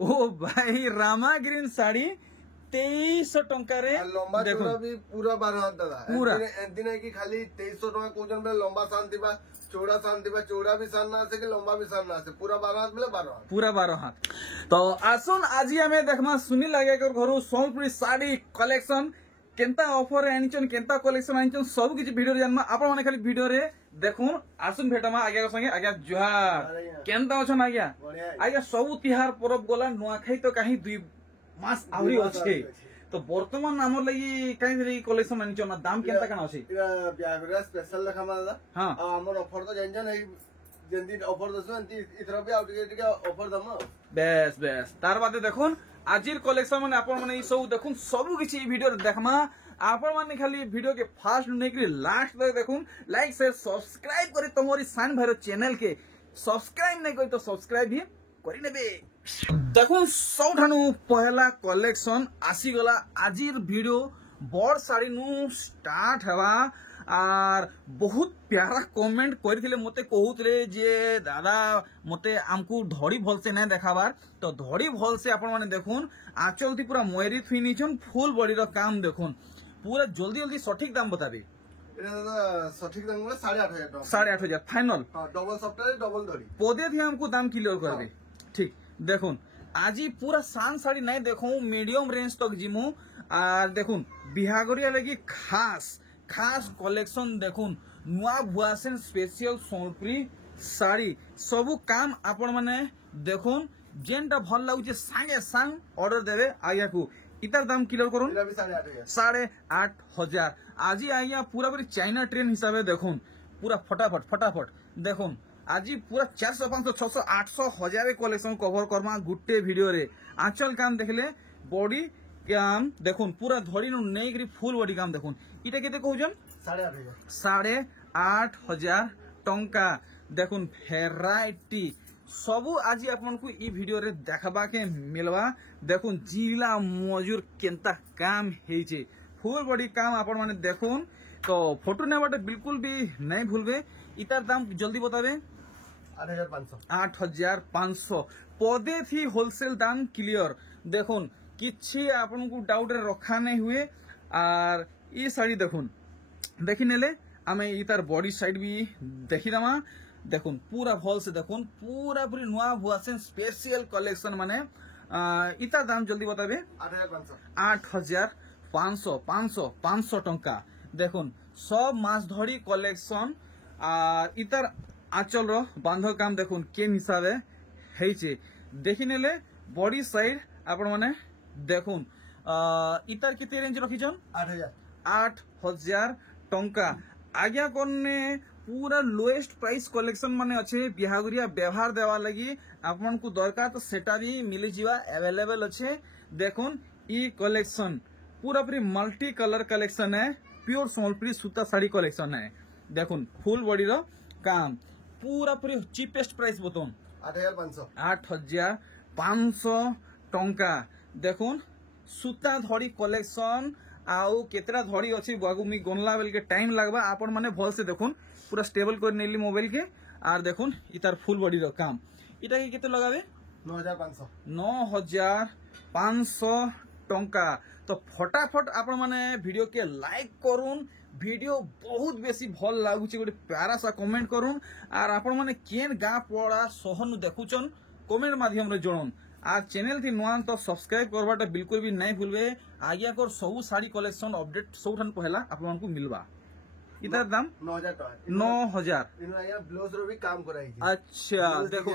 ओ भाई रामा ग्रीन साड़ी 2300 टंका रे लंबा चौड़ा भी पूरा 12 हाथ दादा पूरा एंती नहीं कि खाली 2300 टका कौन बेले लंबा सान थिबा चौड़ा सान थिबा चौड़ा भी सान ना आसे कि लंबा भी सान ना आसे पूरा 12 हाथ बेले 12 हाथ पूरा 12 हाथ। तो आसुन आज हमें देखमा सुनी लगे घर सोनपुरी साड़ी कलेक्शन केंता ऑफर आनिचन केंता कलेक्शन आनिचन सब किछि वीडियो रे जानमा आपण माने खाली वीडियो रे देखुन आसुन भेटमा आगे के संगे आगे जुहार केंता अछन आज्ञा आज्ञा सब तिहार परब गोला नुआखाई तो काहे 2 मास आवरी अछि तो वर्तमान हमर लगी काहे रे कलेक्शन आनिचन दाम केंता काना अछि इरा ब्यागरा स्पेशल लखा मादा हां हमर ऑफर तो जानजन है जंदी ऑफर दसो एंती इतरा भी आउट के ऑफर दम बेस बेस तार बादे देखुन आजिर कलेक्शन माने आपण माने ई सब देखुन सब किछि वीडियो देखमा आपण माने खाली वीडियो के फास्ट नै करी लास्ट तक देखुन लाइक शेयर सब्सक्राइब करी तमोरी सान भाईरो चैनल के सब्सक्राइब नै करी तो सब्सक्राइब भी करी नेबे। देखुन सबठानु पहला कलेक्शन आसी गला आजिर वीडियो बड़ साड़ी नु स्टार्ट हवा आर बहुत प्यारा कमेंट करथिले मते कहउतले जे दादा मते हमकु धड़ी भल से नै देखाबार तो धड़ी भल से आपण माने देखुन आंचल थी पूरा मोयरी थुई निछन फुल बॉडी रो काम देखुन पूरा जल्दी जल्दी सटीक दाम बताबी एटा दादा सटीक दाम बोले 8500 टका 8500 फाइनल हां डबल सप्ताह डबल धड़ी पदे थी हमकु दाम क्लियर करबे ठीक देखुन आजी पूरा सान साड़ी नै देखो मीडियम रेंज तक जिमु आर देखुन बिहागरिया लगी खास खास कलेक्शन देखुन नुआ भुआसेन स्पेशल सोनपुरी साड़ी सबु काम आपण माने देखुन जेनटा भल लागुचे सांगे सांग ऑर्डर देवे आया को इतार दाम क्लियर करूं 8500 आजी आया पूरा पूरी चाइना ट्रेन हिसाबे देखुन पूरा फटाफट फटाफट देखुन आज पूरा 400 500 600 800 1000 कलेक्शन कवर करमा गुटे वीडियो रे आंचल काम देखले बॉडी काम देखुन पूरा धड़ी नु नेगरी फुल बॉडी काम देखुन इटा केते कहउजन 8500 टंका देखुन भेराइटी सबु आज आपन को ई वीडियो रे देखबा के मिलवा देखुन जिला मजूर केंता काम हेचे फुल बॉडी काम आपन माने देखुन तो फोटो नेबाटे बिल्कुल भी नहीं भूलबे इतार दाम जल्दी बताबे 8500 पदे थी होलसेल दाम क्लियर देखुन किछि आपन को डाउट रे रखा नहीं हुए आर ई साड़ी देखुन देखि नेले आमे इतार बॉडी साइड भी देखि दमा देखुन पूरा भल से देखुन पूरा पूरी नुआ भुआसेन स्पेशल कलेक्शन माने इतार दाम जल्दी बताबे 8500 टंका देखुन सब मास धड़ी कलेक्शन आर इतार आंचल रो बांध काम देखुन केन हिसाबे हेचे देखि नेले बॉडी साइड आपण माने देखुन इतार केते रेंज रखिजन 8000 टंका आज्ञा कोने पूरा लोएस्ट प्राइस कलेक्शन माने अच्छे बिहागुरिया व्यवहार देवा लगी आपन को दरकार तो सेटा भी मिली जीवा अवेलेबल अच्छे देखुन ई कलेक्शन पूरा पूरी मल्टी कलर कलेक्शन है प्योर सोनपुरी सूता साड़ी कलेक्शन है देखुन फुल बॉडी रो काम पूरा पूरी चीपेस्ट प्राइस बतौन 8500 टंका देखुन सूता धड़ी कलेक्शन आउ केतरा धड़ी अछि बागु मी गोनला बेल के टाइम लागबा आपन माने भल से देखुन पूरा स्टेबल कर नेली मोबाइल के आर देखुन इतार फुल बॉडी रो काम इटा के केते लगाबे 9500 टंका तो फटाफट आपण माने वीडियो के लाइक करून वीडियो बहुत बेसी भल लागुची गोटे प्यारा सा कमेंट करून आर आपण माने केन गा पड़ा सोहन देखुचन कमेंट माध्यम रे जोड़न आ चैनल थी नुआन तो सब्सक्राइब करवाटा बिल्कुल भी नहीं भूलबे आज्ञा कर सब साड़ी कलेक्शन अपडेट सबठान पहला आपन को मिलबा इतार दाम 9000 टका 9000 इनो आया ब्लाउज रो भी काम कराई अच्छा देखो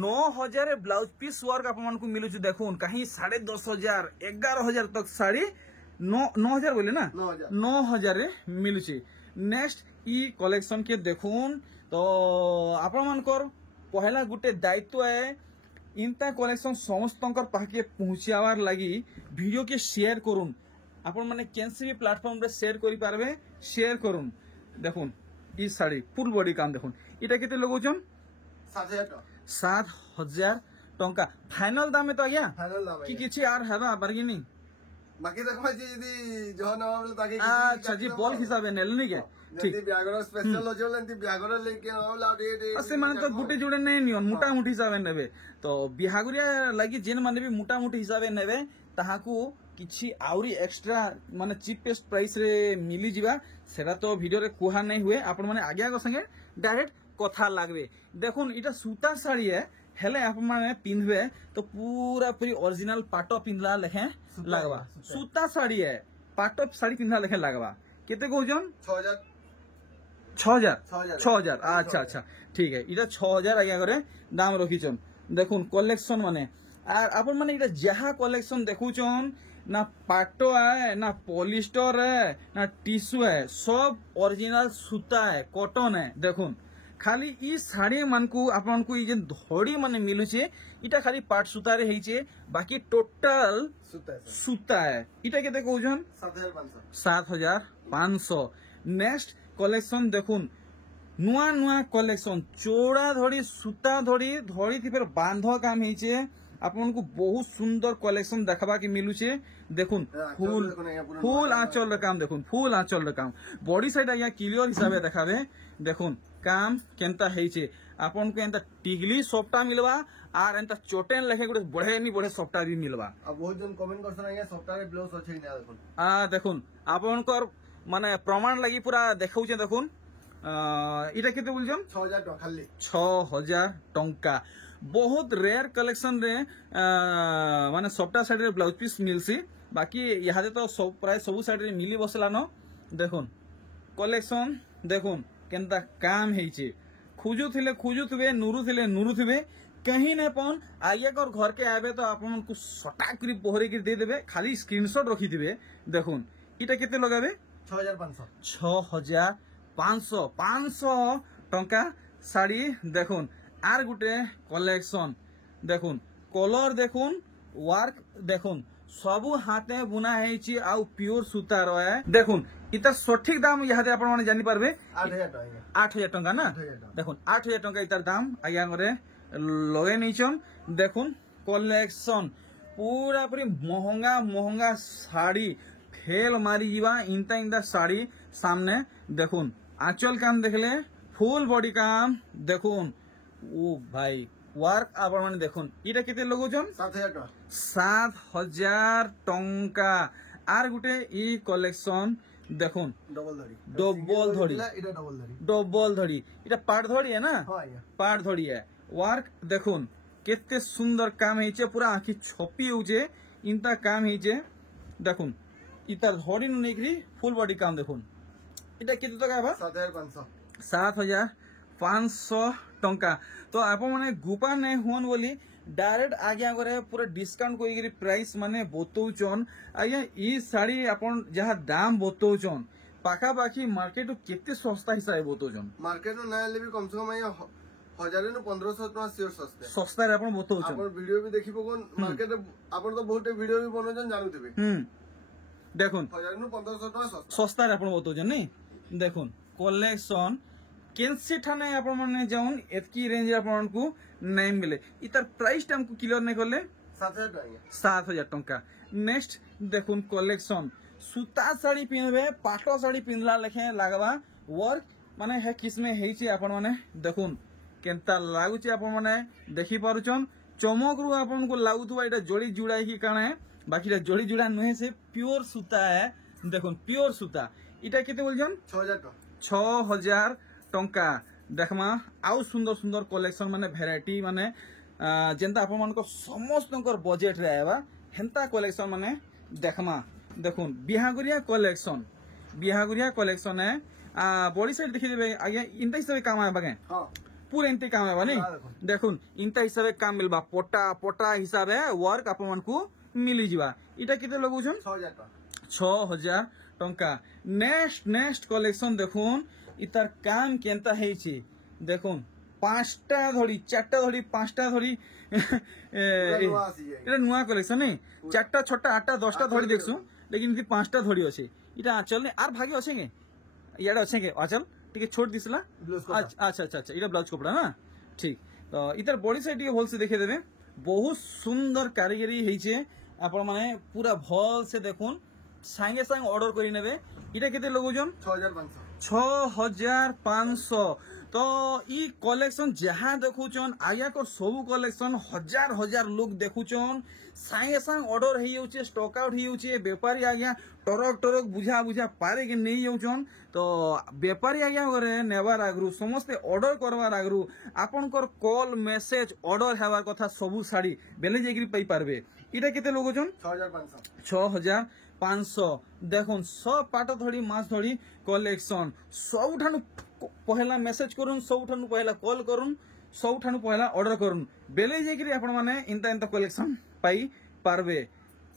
9000 ब्लाउज पीस वर्क आपन को मिलु देखुन कहीं 10500 11000 तक साड़ी 9000 बोले ना 9000 रे मिलुची नेक्स्ट ई कलेक्शन के देखुन तो आपन मन कर पहला गुटे दायित्व है इंता कलेक्शन समस्तंकर पाके पहुंचावार लगी वीडियो के शेयर करूँ आपण माने केनसी भी प्लेटफॉर्म रे शेयर करि पारबे शेयर करूँ देखुन ई साड़ी फुल बॉडी काम देखुन इटा केते लगोचन 7000 टंका फाइनल दाम तो आज्ञा फाइनल दाम कि किछि आर हेबा बार्गेनिंग बाकी देखमा जी जदी जहन ताके अच्छा जी बल्क हिसाबे नेलनी के ঠিক ଯେମିତି ବ୍ୟାଘର ସ୍ପେଶାଲ ଅଛି ବୋଲି ଏମିତି ବ୍ୟାଘର ଲେଖି ଆଉ ସେମାନେ ତ ଗୁଟେ ଯୋଡ଼େ ନେଇ ନିଅନ୍ ମୋଟାମୋଟି ହିସାବରେ ନେବେ ତ ବିହାଘରିଆ ଲାଗି ଯେନ୍ ମାନେ ବି ମୋଟାମୋଟି ହିସାବରେ ନେବେ ତାହାକୁ କିଛି ଆହୁରି ଏକ୍ସଟ୍ରା ମାନେ ଚିପେଷ୍ଟ ପ୍ରାଇସ୍ ରେ ମିଳିଯିବା ସେଟା ତ ଭିଡ଼ିଓରେ କୁହା ନାଇଁ ହୁଏ ଆପଣ ମାନେ ଆଜ୍ଞାଙ୍କ ସାଙ୍ଗେ ଡାଇରେକ୍ଟ କଥା ଲାଗବେ ଦେଖୁନ୍ ଏଇଟା ସୂତା ଶାଢ଼ୀ ହେଲେ ଆପଣ ମାନେ ପିନ୍ଧବେ ତ पूरा पूरी ओरिजिनल पाट पिंधला लेखे लगवा सूता शाड़ी है पाट शाड़ी पिंधला लेखे लगवा केते कहउजन 6000 अच्छा अच्छा ठीक है इटा 6000 आज्ञा करे दाम रखिछन देखुन कलेक्शन माने आर अपन माने इटा जहा कलेक्शन देखुछन ना पाटो है ना पॉलिस्टर है ना टिश्यू है सब ओरिजिनल सूता है कॉटन है देखुन खाली ई शाड़ी मानकू आपन को ये धड़ी माने मिलुचे इटा खाली पाट सूता रे हेचे बाकी टोटल सूता है इटा केते कहउछन 7500 नेक्स्ट कलेक्शन देखुन नुआ नुआ कलेक्शन चौड़ा धड़ी सूता धड़ी धड़ी थी फिर बांध काम हेचे आपन को बहुत सुंदर कलेक्शन देखबा के मिलुचे देखुन फूल फूल आंचल रे काम देखुन फूल आंचल रे काम बॉडी साइड आया क्लियर हिसाबे देखाबे देखुन काम केनता हेचे आपन को एंता टिगली सॉफ्टा मिलवा आर एंता चोटेन लेखे गुटे बढ़े नी बढ़े सॉफ्टा भी मिलवा अब बहुत जन कमेंट करसन आया सॉफ्टा रे ब्लाउज अछि ना देखुन देखुन आपन को माने प्रमाण लगी पूरा देखाउचे देखुन इटा केते बोलजन 6000 टका खाली 6000 टंका बहुत रेयर कलेक्शन रे माने सॉफ्टा साइड रे ब्लाउज पीस मिलसी बाकी इहादे तो सब प्राय सब साइड रे मिली बसला न देखुन कलेक्शन देखुन केनता काम हेचे खुजुथबे नुरुथबे कहीं न पन आगे कर घर के आबे तो आपन को सटा करी पोहरे के दे देबे खाली स्क्रीनशॉट रखी दिबे देखुन इटा केते लगाबे 6500 टंका साड़ी देखुन आर गुटे कलेक्शन देखुन कलर देखुन वर्क देखुन सबु हाथे बुना हेची आ प्योर सूता रहे देखुन इता सठिक दाम यहादे आपण माने जानि पारबे 8000 टंका ना देखुन 8000 टंका इतार दाम आज्ञा करे लगे नैचन देखुन कलेक्शन पूरा पूरी महंगा साड़ी फेल मारी जीवा इंता साड़ी सामने देखुन आंचल काम देखले फुल बॉडी काम देखुन ओ भाई वर्क आपण माने देखुन इटा केते लगोजन 7000 टंका आर गुटे ई कलेक्शन देखुन डबल धड़ी इटा पाट धड़ी है ना पाट धड़ी है वर्क देखुन केते सुंदर काम हेचे पूरा आखि छपी होजे इंता काम हेचे देखुन इतार धड़ी नु नेकरी फुल बॉडी काम देखुन इटा केते टका बा 7500 टंका तो आप माने गुपा नहीं हुन बोली डायरेक्ट आज्ञा करे पूरा डिस्काउंट कोई प्राइस माने बतौचन आज्ञा ई साड़ी आपन जहा दाम बतौचन पाखा पाखी मार्केट केते सस्ता हिसाब बतौचन मार्केट ना ले भी कम से कम 1000 नु 1500 टका सियोर सस्ता रे आपन बतौचन आपन वीडियो भी देखिबो कोन मार्केट आपन तो बहुत वीडियो भी बनोजन जानुथिबे देखुन 1000 नु 1500 टका सस्ता रे आपन बतौचन नहीं देखुन कलेक्शन केनसी ठाने आपण माने जाउन एतकी रेंज आपण को नहीं मिले इतर प्राइस टाइम को क्लियर नहीं करले 7000 टंका नेक्स्ट देखुन कलेक्शन सूता साड़ी पिनबे पाटो साड़ी पिनला लेखे लागबा वर्क माने है किसमें हेची आपण माने देखुन केनता लागुची आपण माने देखि पारुचन चमक रु आपण को लागुतबा एटा जोड़ी जुड़ाई की काणे बाकी रे जोड़ी जुड़ा नहे से प्योर सूता है देखुन प्योर सूता इटा केते बोलजन 6000 टंका देखमा आउ सुंदर सुंदर कलेक्शन माने भेराइटी माने जेंता आपण मानको समस्त बजेट रे आबा हेंता कलेक्शन माने देखमा देखुन बिहागुरिया कलेक्शन है बॉडी साइड देखि देबे आगे इंता हिसाब काम आबा के पूरा इंते काम आबा नहीं देखुन इंता हिसाब काम मिलबा पोटा हिसाब है वर्क आपण मानको मिली जिबा इटा केते लगुछन 6000 टंका नेक्स्ट कलेक्शन देखुन इतार काम केनता हेची देखुन 5टा धड़ी 4टा धड़ी 5टा धड़ी इटा नुआ कलेक्शन नहीं 4टा 6टा 8टा 10टा धड़ी देखसु लेकिन इति 5टा धड़ी अछि इटा आंचल ने आर भागे अछि के याडा अछि के आंचल टिके छोड़ दिसला अच्छा इटा ब्लाउज कपड़ा ना ठीक तो इतार बॉडी साइड टिके होल से देखे देबे बहुत सुंदर कारीगरी हेचे आपण माने पूरा भल से देखुन संगे संग ऑर्डर करि नेबे इटा केते लगोजन 6500 6500 तो ई कलेक्शन जहाँ देखुचन आया को सब कलेक्शन हजार हजार लोग देखुचन सागे सांग ऑर्डर हो जाउछे स्टॉक आउट हो जाउछे व्यापारी आज्ञा टरक टरक बुझा बुझा पारे के नहीं जाउछन तो व्यापारी आज्ञा घरे नेबार आगरू समस्ते ऑर्डर करवार आगरू आपनकर कॉल मेसेज ऑर्डर हेबार कथा सबु साड़ी बेले जेकरी पई पारबे इटा केते लोग छन 6500 देखुन सब पाट धड़ी माछ धड़ी कलेक्शन सबठानु पहला मेसेज करूँ सबठानु पहला कॉल करूँ सबठानु पहला ऑर्डर करूँ बेले जेकरी आपण माने इंता इंता कलेक्शन पाई पारबे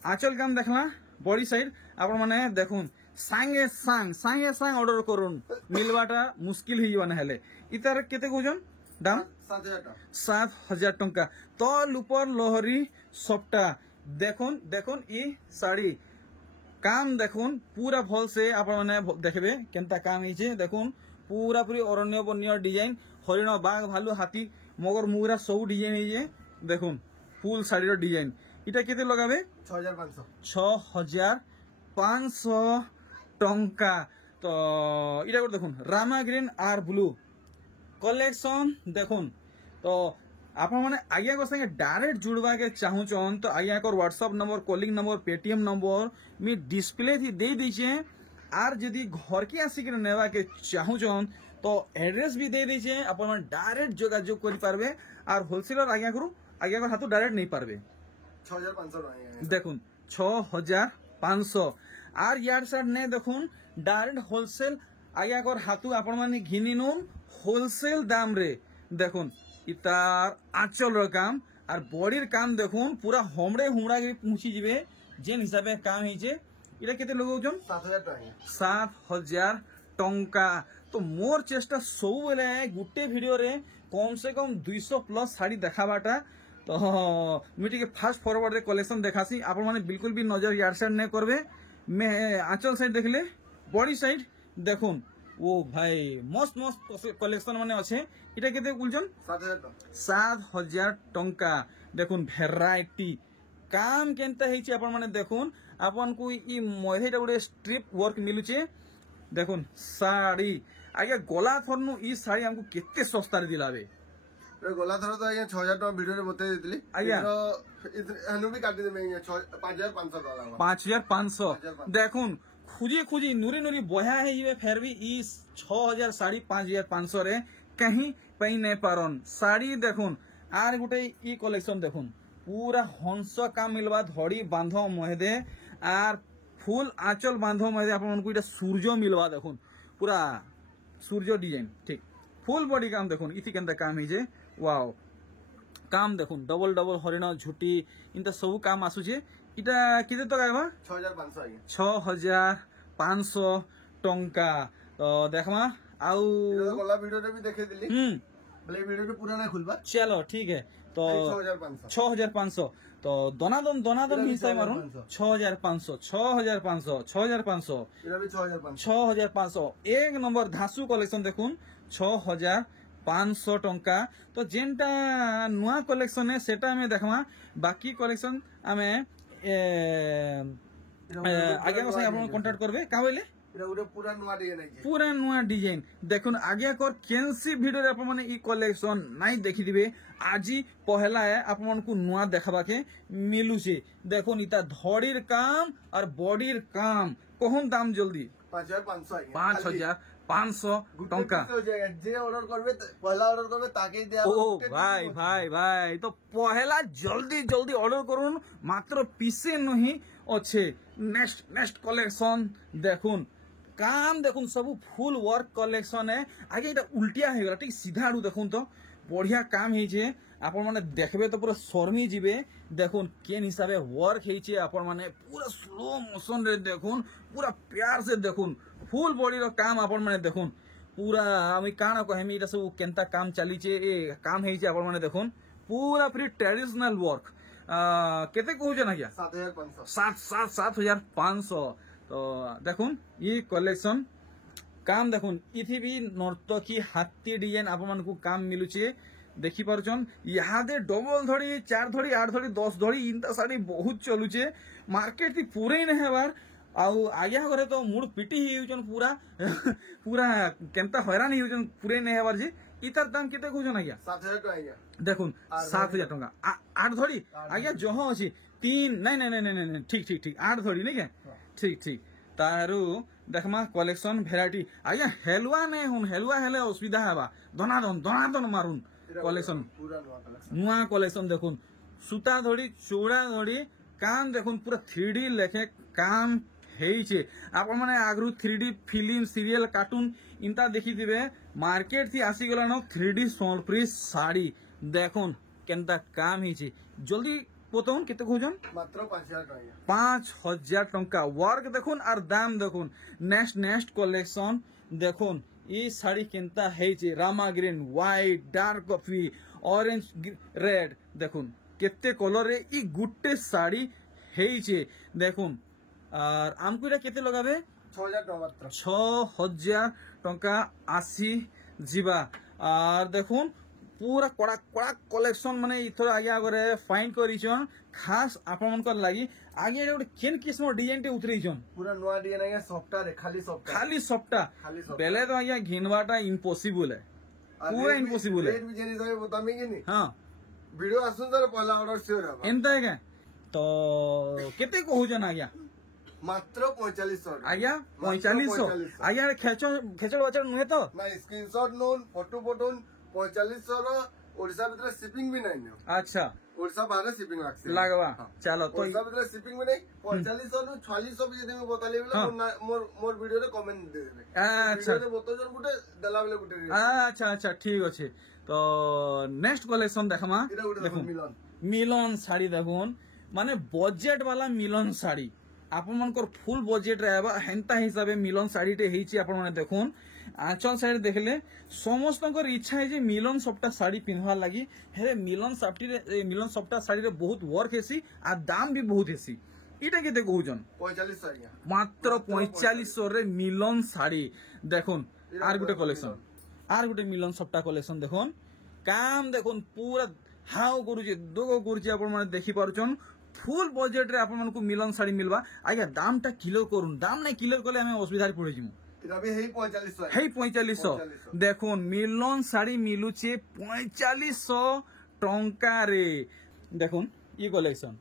आंचल काम देखला बॉडी साइड आपण माने देखुन सांगे सांग ऑर्डर करूँ मिलवाटा मुश्किल ही बना हेले इतार केते कहउछन दाम 7000 टंका तल ऊपर लहरी सबटा देखुन देखुन ई साड़ी काम देखुन पूरा भल से आपण माने देखबे केनता काम हिचे देखुन पूरा पूरी अरण्य बन्य डिजाइन हरिण बाघ भालू हाथी मगर मुगरा सब डिजाइन हिचे देखुन फुल साड़ी डिजाइन इटा केते लगाबे 6500 टंका तो इटा कर देखुन Rama green or blue collection देखुन तो आपण माने आज्ञा को संगे डायरेक्ट जुड़वा के चाहूचन तो आज्ञा को WhatsApp number calling number Paytm number मी डिस्प्ले थी दे दीचे आर जदी घर के आसिक नेवा के चाहूचन तो एड्रेस भी दे दीचे आपण माने डायरेक्ट जोगाजोग करि पारबे आर होलसेलर आज्ञा को हाथु डायरेक्ट नहीं पारबे 6500 देखुन 6500 आर यार साइड ने देखुन डायरेक्ट होलसेल आज्ञा को हाथु आपण माने घिनिनुन होलसेल दाम रे देखुन इतार आंचल काम और बॉडीर काम देखुन पूरा हमड़े हुमड़ा के पहुंची जीवे जेन हिसाबे काम हिचे इटा केते लगौछन 7000 टंका तो मोर चेष्टा सब बेले गुटे वीडियो रे कम से कम 200 प्लस साड़ी देखाबाटा तो मुझे फास्ट फॉरवर्ड रे कलेक्शन देखासी आपण माने बिल्कुल भी नजर यार साइड नहीं करबे मैं आंचल साइड देखले बॉडी साइड देखुन ओ भाई मस्त मस्त कलेक्शन माने अच्छे इटा केते बोलछन 7000 टंका देखुन भेराइटी काम केनता हेछि आपण माने देखुन आपन को ई मधेटा गुडे स्ट्रिप वर्क मिलुचे देखुन साड़ी आगे गोला थरनु ई साड़ी हमको केते सस्ता रे दिलाबे गोला थर तो आज्ञा 6000 टका वीडियो रे बते देतली आज्ञा हनु भी काटी देबे 5500 डॉलर 5500 देखुन खुजी खुजी नूरी नूरी बया है फेर भी ई 6000 साड़ी 5500 रे कहीं पई नहीं पारन साड़ी देखुन आर गुटे ई कलेक्शन देखुन पूरा हंस काम मिलवा धड़ी बांध महेदे आर फुल आंचल बांध महेदे आपन को इटा सूर्य मिलवा देखुन पूरा सूर्य डिजाइन ठीक फुल बॉडी काम देखुन इथि केनता काम हिजे वाओ काम देखुन डबल डबल हरिण झुटी इनता सब काम आसुचे इटा केते तो गायबा 6500 आज्ञा 6500 टंका तो देखमा आउ गोला वीडियो रे भी देखे दिली भले वीडियो रे पूरा ना खुलबा चलो ठीक है तो 6500 तो दोनादन हिसाब मारुन 6500 6500 एक नंबर धासु कलेक्शन देखुन 6500 टंका तो जेनटा नुआ कलेक्शन है सेटा हमें देखमा बाकी कलेक्शन हमें आगे को संगे आपन कांटेक्ट करबे का बोले पूरा नुआ डिजाइन देखुन आगे कर केनसी वीडियो रे आपन ई कलेक्शन नहीं देखि दिबे आजी पहला है आपन को नुआ देखबा के मिलुचे देखुन इता धड़ीर काम और बॉडीर काम कोहन दाम जल्दी 5500 टंका जे ऑर्डर करबे पहला ऑर्डर करबे ताके दे ओ भाई भाई भाई तो पहला जल्दी जल्दी ऑर्डर करूँ मात्र पीसे नहीं अच्छे नेक्स्ट कलेक्शन देखुन काम देखुन सब फुल वर्क कलेक्शन है आगे इटा उल्टिया हो गला ठीक सीधा आड़ू देखुन तो बढ़िया काम है आपण माने देखबे तो पूरा शर्मी जीवे देखुन केन हिसाबे वर्क है आपण माने पूरा स्लो मोशन रे देखुन पूरा प्यार से देखुन फुल बॉडी रो काम आपण माने देखुन पूरा आमी काना कहमी इटा सब केनता काम चलीचे ए काम है आपण माने देखुन पूरा फ्री ट्रेडिशनल वर्क केते कहउछन आज्ञा 7500 तो देखुन ये कलेक्शन काम देखुन इथि भी नर्तकी हाथी डिजाइन आपन को काम मिलुचे देखि पारछन यहाँ दे डबल धड़ी 4 धड़ी 8 धड़ी 10 धड़ी इनता साड़ी बहुत चलुचे मार्केट थी पूरे नहीं हेबार आउ आज्ञा घरे तो मुड़ पिटी ही पूरा पूरा केनता हैरान ही पूरे नहीं हबार जे इतार दाम केते कहउछन आज्ञा 7,000 टका आज्ञा देखुन 7,000 टका 8 धड़ी आज्ञा जह अछि 3 नहीं ठीक ठीक ठीक 8 धड़ी नहीं के ठीक ठीक तारू देखमा कलेक्शन भेराइटी आज्ञा हेलुआ नहीं हुन हेलुआ हेले असुविधा हेबा धनाधन मारुन कलेक्शन पूरा नवा कलेक्शन नुआ कलेक्शन देखुन सूता धड़ी चौड़ा धड़ी काम देखुन पूरा 3D लेखे काम हेइछे आपण माने आगरु 3D फिल्म सीरियल कार्टून इंता देखी थिबे मार्केट थी आसी गलानो 3D सोनप्री साड़ी देखुन केनता काम हेइछे जल्दी पोतन केते खोजन मात्र 5,000 टका 5,000 टंका वर्क देखुन और दाम देखुन नेक्स्ट कलेक्शन देखुन ई साड़ी केनता हेइछे रामा green white dark coffee orange red देखुन केते कलर रे ई गुटे साड़ी हेइछे देखुन और आमको इटा केते लगाबे 6,000 टका मात्र 6,000 टंका आसी जीवा और देखुन पूरा कड़ा कड़ा कलेक्शन माने इथर आगे आगरे फाइंड करिछन खास आपन मन कर लागि आगे गोटे केन किस्म डिजाइन टे उतरिछन पूरा नवा डिजाइन आज्ञा सॉफ्टवेयर है खाली सॉफ्टा बेले तो आज्ञा घिनवाटा इम्पॉसिबल है पूरा इम्पॉसिबल है रेट भी जेनी सबै बतामी कि नहीं हां वीडियो आसुन तर पहला ऑर्डर श्योर है एंता है तो केते कहउजन आज्ञा मात्र 4500 आज्ञा 4500 आज्ञा खेचड़ बचड़ नुहे तो ना स्क्रीनशॉट नोन फोटो फोटोन 4500 रो ओडिसा भीतर शिपिंग भी नहीं अच्छा ओडिसा बाहर शिपिंग लागवा चलो तो ओडिसा भीतर शिपिंग भी नहीं 4500 नु 4600 भी जदी मैं बताली बेले मोर वीडियो रे कमेंट दे देबे अच्छा वीडियो रे बतो जन गुटे दला बेले गुटे अच्छा ठीक अच्छे तो नेक्स्ट कलेक्शन देखमा देखो मिलन साड़ी देखुन माने बजेट वाला मिलन साड़ी आपण मनकर फुल बजेट रहबा हेंता हिसाबे मिलन साड़ी टे हेची आपण माने देखुन आंचल साइड देखले समस्त इच्छा है जे मिलन सप्ता साड़ी पिन्हवा लगी हेरे मिलन सप्ता साड़ी रे बहुत वर्क हेसी आ दाम भी बहुत हेसी इटा केते कहउजन 4500 मात्र 4500 रे मिलन साड़ी देखुन आर गुटे कलेक्शन आर गुटे मिलन सप्ता कलेक्शन देखुन काम देखुन पूरा हाउ करूचे दोगो करूचे आपण माने देखि पारुचन फुल बजेट रे आपण मानकु मिलन साड़ी मिलबा आज्ञा दामटा क्लियर करूँ दाम नहीं क्लियर कले हमें असुविधा पड़े जिमु हेई 4500 देखुन मिलन साड़ी मिलुचे 4500 टंका रे देखुन ये कलेक्शन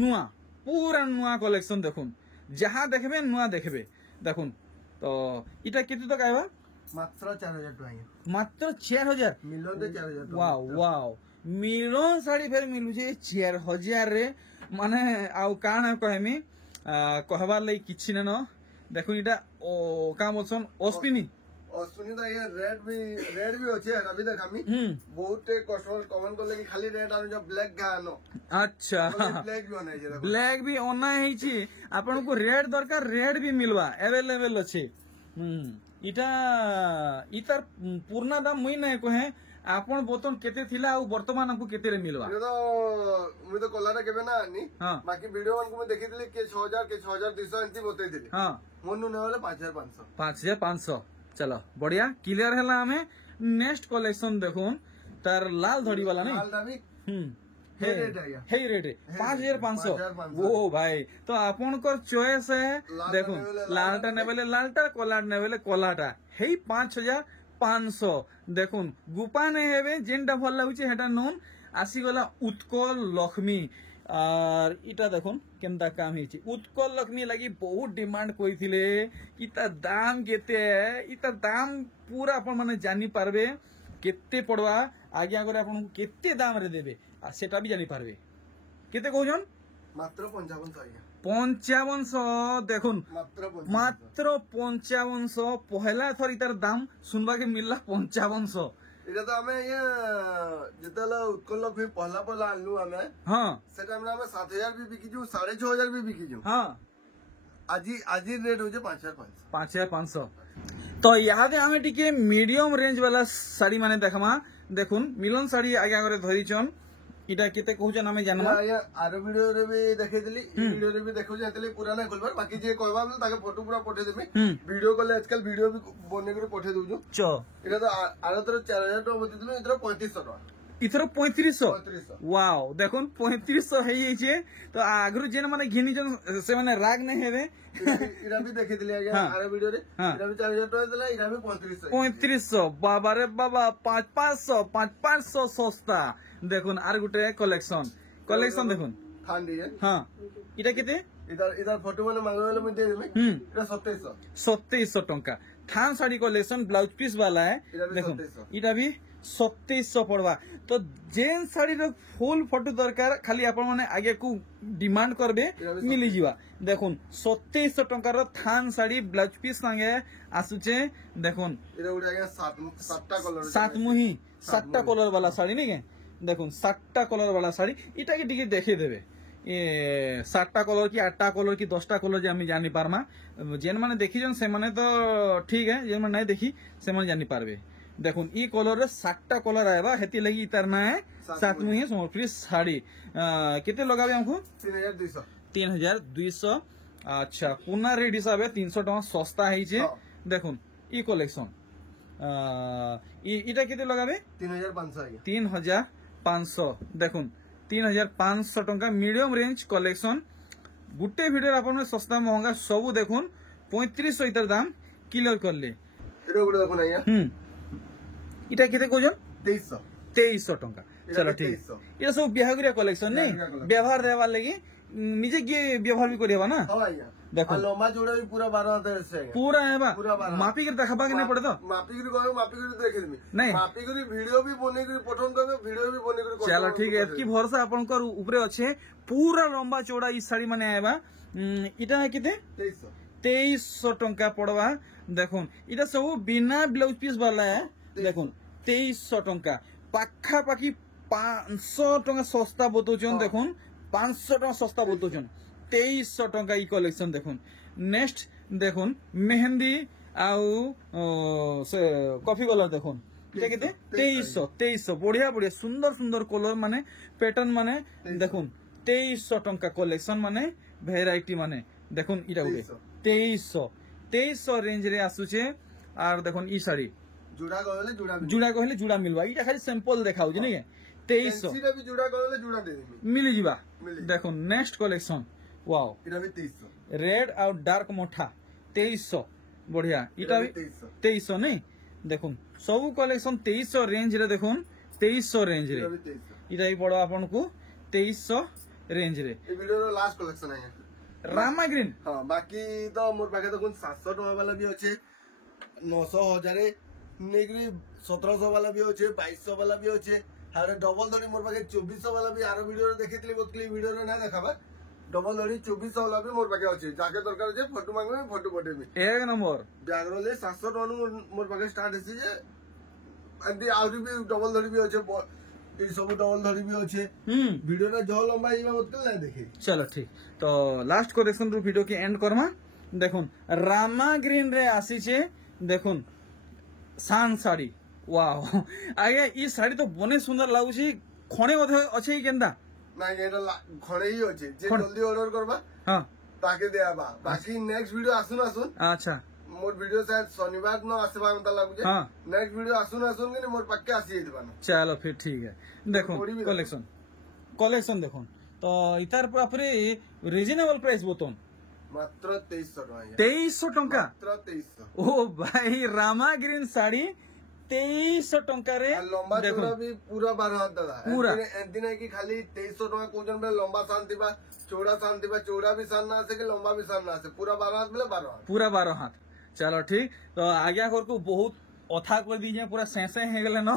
नुआ पूरा नुआ कलेक्शन देखुन जहाँ देखबे नुआ देखबे देखुन तो इटा केते तक आइबा मात्र 4,000 टका मात्र 4,000 मिलन दे 4,000 वाओ मिलन साड़ी फेर मिलुचे 4,000 रे माने आउ काना कहमी कहबार लई किछि न देखुन इटा का बोलछन ओस्पिनी तो ये रेड भी अच्छे है अभी तक हमी बहुत कस्टमर कमेंट करले कि खाली रेड आनु जो ब्लैक गानो अच्छा ब्लैक भी होना है ब्लैक भी ओना है छी आपन को रेड दरकार रेड भी मिलवा अवेलेबल अछि इतार पूर्णा दाम मुई नै कहे आपण बोतन केते थिला आ वर्तमान हमको केते रे मिलवा तो मैं तो कोलारा केबे ना आनी हां बाकी वीडियो मन को मैं देखितली के 6,000 के 6,200 एंती बतई दिली हां मोनु न होले 5,500 5,500 चलो बढ़िया क्लियर है हमें नेक्स्ट कलेक्शन देखुन तार लाल धड़ी वाला नहीं लाल दाबी हे रेट 5,500 वो भाई तो आपन को चॉइस है देखो लालटा नेबेले लालटा कोलाट नेबेले कोलाटा हे 5,500 देखुन गुपा ने हेबे जेनटा भल लागुचे हेटा नोन आसी गला उत्कल लक्ष्मी और इटा देखुन केनता काम हेची उत्कल लक्ष्मी लगी बहुत डिमांड कइथिले इता दाम केते है इता दाम पूरा अपन माने जानी पारबे केते पड़वा आगे आगे आपन केते दाम रे देबे आ सेटा भी जानी पारबे केते कहउजन मात्र 5500 5500 देखुन मात्र 5500 पहला थर इतार दाम सुनबा के मिलला 5500 এটা তো আমি যেতেলা উৎকল লক্ষ্মী পহলা পহলা আনলু আমি হ্যাঁ সেটা আমরা 7,000 भी বিকিছু 6,500 भी বিকিছু হ্যাঁ আজি रेट हो 5,500 5,500 तो यादे आमे टिके मीडियम रेंज वाला साड़ी माने देखमा देखुन मिलन साड़ी आगे आगे धरिचन इटा केते कहउचन हमें जानबा आरो वीडियो रे भी देखैतली वीडियो रे भी देखौ जेतली पुराना खोलबार बाकी जे कहबा हम ताके फोटो पूरा पठे देबे वीडियो कॉल आजकल वीडियो भी बने कर पठे दउजु च एटा तो आरो तर 4,000 टका बतिदिनु इधर 3,500 टका इथर 3500 3500 वाओ देखो 3500 है ये तो आगु जेन माने घिनी जन से माने राग नहीं हेबे इरा भी देखि दिले आगे हाँ। आरे वीडियो रे हाँ। इरा भी 4000 टका देला इरा भी 3500 3500 बाबा रे बाबा 500 सस्ता देखुन आर गुटे कलेक्शन देखुन थांडी है हाँ इटा केते इधर इधर फोटो वाला मांगवे मैं दे देबे इरा 2700 2700 टंका थान साड़ी कलेक्शन ब्लाउज पीस वाला है इरा भी देखो 2700 इटा भी 2700 पड़वा तो जेन साड़ी रो फुल फोटो दरकार खाली आपण माने आगे को डिमांड करबे मिली जीवा देखुन 2700 टंका रो थान साड़ी ब्लाउज पीस संगे आसुचे देखुन इरा उडा गया सातटा कलर सातटा कलर वाला साड़ी नहीं के देखुन 7टा कलर वाला साड़ी इटा के टिके देखे देबे ये 7टा कलर की 8टा कलर की 10टा कलर जे हम जानी पारमा जेन माने देखी जन से माने तो ठीक है जेन माने नहीं देखी से माने जानी पारबे देखुन ई कलर रे 7टा कलर आएबा हेती लगी इतर ना है सात मुही समर्पित साड़ी कितने लगाबे हमको 3200 अच्छा पुना रेट हिसाब है 300 टका सस्ता है छे देखुन ई कलेक्शन इटा कितने लगाबे 3500 देखुन 3500 टंका मीडियम रेंज कलेक्शन गुटे वीडियो आपन सस्ता महंगा सब देखुन 3500 इतर दाम क्लियर कर ले इरा गुडा देखो ना इटा किते कोजन 2300 टंका चलो ठीक 2300 ये सब बिहागरिया कलेक्शन नहीं व्यवहार देवा लगी निजे के व्यवहार भी करिया ना हां भैया देखो आ लंबा जोड़ा भी पूरा 12000 से है पूरा है बा पूरा 12 मापी के देखबा के नहीं पड़े तो मापी के कहबे मापी के देखे देमी नहीं मापी के वीडियो भी बने के पठन करबे वीडियो भी बने के चलो ठीक है एतकी भरोसा आपन कर ऊपरे अच्छे पूरा लंबा चौड़ा ई साड़ी माने आएबा इटा है किते 2300 टंका पड़वा देखुन इटा सब बिना ब्लाउज पीस वाला है देखुन 2300 टंका पाखा पाखी 500 टंका सस्ता बतौछन देखुन 500 टंका सस्ता बतौछन 2300 टंका ई कलेक्शन देखुन नेक्स्ट देखुन मेहंदी आउ से कॉफी कलर देखुन इटा केते 2300 बढ़िया बढ़िया सुंदर सुंदर कलर माने पैटर्न माने देखुन 2300 टंका कलेक्शन माने वेराइटी माने देखुन इटा गुटे 2300 रेंज रे आसुचे आर देखुन ई साड़ी जुड़ा कहले जुड़ा मिलवा इटा खाली सैंपल देखाउ जे नहीं 2300 सीधा भी जुड़ा कहले जुड़ा दे देमी मिली जीवा देखो नेक्स्ट कलेक्शन वाओ इरा भी 2300 रेड और डार्क मोठा 2300 बढ़िया इटा भी 2300 नहीं देखो सब कलेक्शन 2300 रेंज रे देखो 2300 रेंज रे इटा भी पड़ो आपन को 2300 रेंज रे ए वीडियो रो लास्ट कलेक्शन है रामा ग्रीन हां बाकी तो मोर पाखे तो 700 टका वाला भी अच्छे 900 हजार नेगरी 1700 वाला भी अच्छे 2200 वाला भी अच्छे हारे डबल धड़ी मोर पाखे 2400 वाला भी आरो वीडियो रे देखितली बोतली वीडियो रे ना देखाबा डबल धड़ी 2400 वाला भी मोर पाखे अच्छे जाके दरकार जे फोटो मांगबे फोटो पठेबे एक नंबर ब्यागरो ले 700 टका मोर पाखे स्टार्ट हेसी जे अंती आउरी भी डबल धड़ी भी अच्छे ई सब डबल धड़ी भी अच्छे वीडियो रे जो लंबा इबा बोतल ना देखी चलो ठीक तो लास्ट कलेक्शन रो वीडियो के एंड करमा देखुन रामा ग्रीन रे आसी छे देखुन सान साड़ी वाओ आगे ई साड़ी तो बने सुंदर लागुची खणे अच्छे ही केंदा ना ये खड़े ही अच्छे जे जल्दी ऑर्डर करबा हां ताके देबा बाकी नेक्स्ट वीडियो आसुन अच्छा मोर वीडियो शायद शनिवार न आसेबा मत लागु जे हां नेक्स्ट वीडियो आसुन के मोर पक्के आसी जेबा चलो फिर ठीक है देखो कलेक्शन देखो तो इतार ऊपर रिजनेबल प्राइस बोतन मात्र 2300 टंका मात्र 2300 ओ भाई रामा ग्रीन साड़ी 2300 टंका रे लंबा चौड़ा भी पूरा 12 दादा पूरा एंती नहीं कि खाली 2300 टका कोजन बे लंबा शांति बा चौड़ा भी सान ना आसे कि लंबा भी सान ना आसे पूरा 12 हाथ बेले 12 पूरा 12 हाथ चलो ठीक तो आज्ञा को बहुत अथा कर दीजिए पूरा सेंसे हे गले न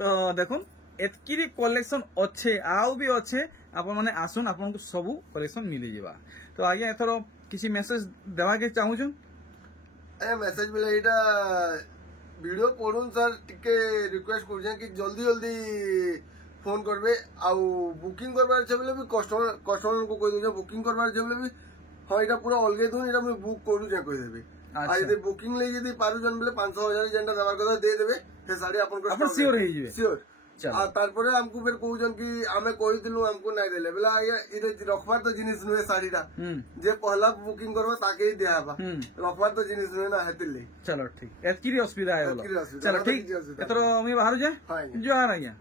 तो देखुन एतकी कलेक्शन अच्छे आउ भी अच्छे आपण माने आसुन आपन को सब कलेक्शन मिली जेबा तो आज्ञा एथरो किसी मेसेज देवा के चाहू छु ए मेसेज बेले एटा वीडियो पढुन सर टिके रिक्वेस्ट कर जे कि जल्दी जल्दी फोन करबे आउ बुकिंग करबार छै बेले भी कस्टमर को कहि दो बुकिंग करबार छै बेले भी हां एटा पूरा अलगे दून एटा मैं बुक करू जे कहि देबे आ यदि बुकिंग ले यदि पारु जन बेले 500,000 जेंटा देबार कथा दे देबे से साड़ी आपन को अपन श्योर हे जिवे श्योर आ तारपरे हमको फिर कहउजन कि हमें कहि दिलु हमको नै देले बेला इरे रखबार तो जिनिस नुए साड़ीटा जे पहला बुकिंग करबा ताके ही देहाबा रखबार तो जिनिस नुए ना हेतिले चलो ठीक एतकी असुविधा है चलो ठीक एतरो मी बाहर जाए हां जो आ रही है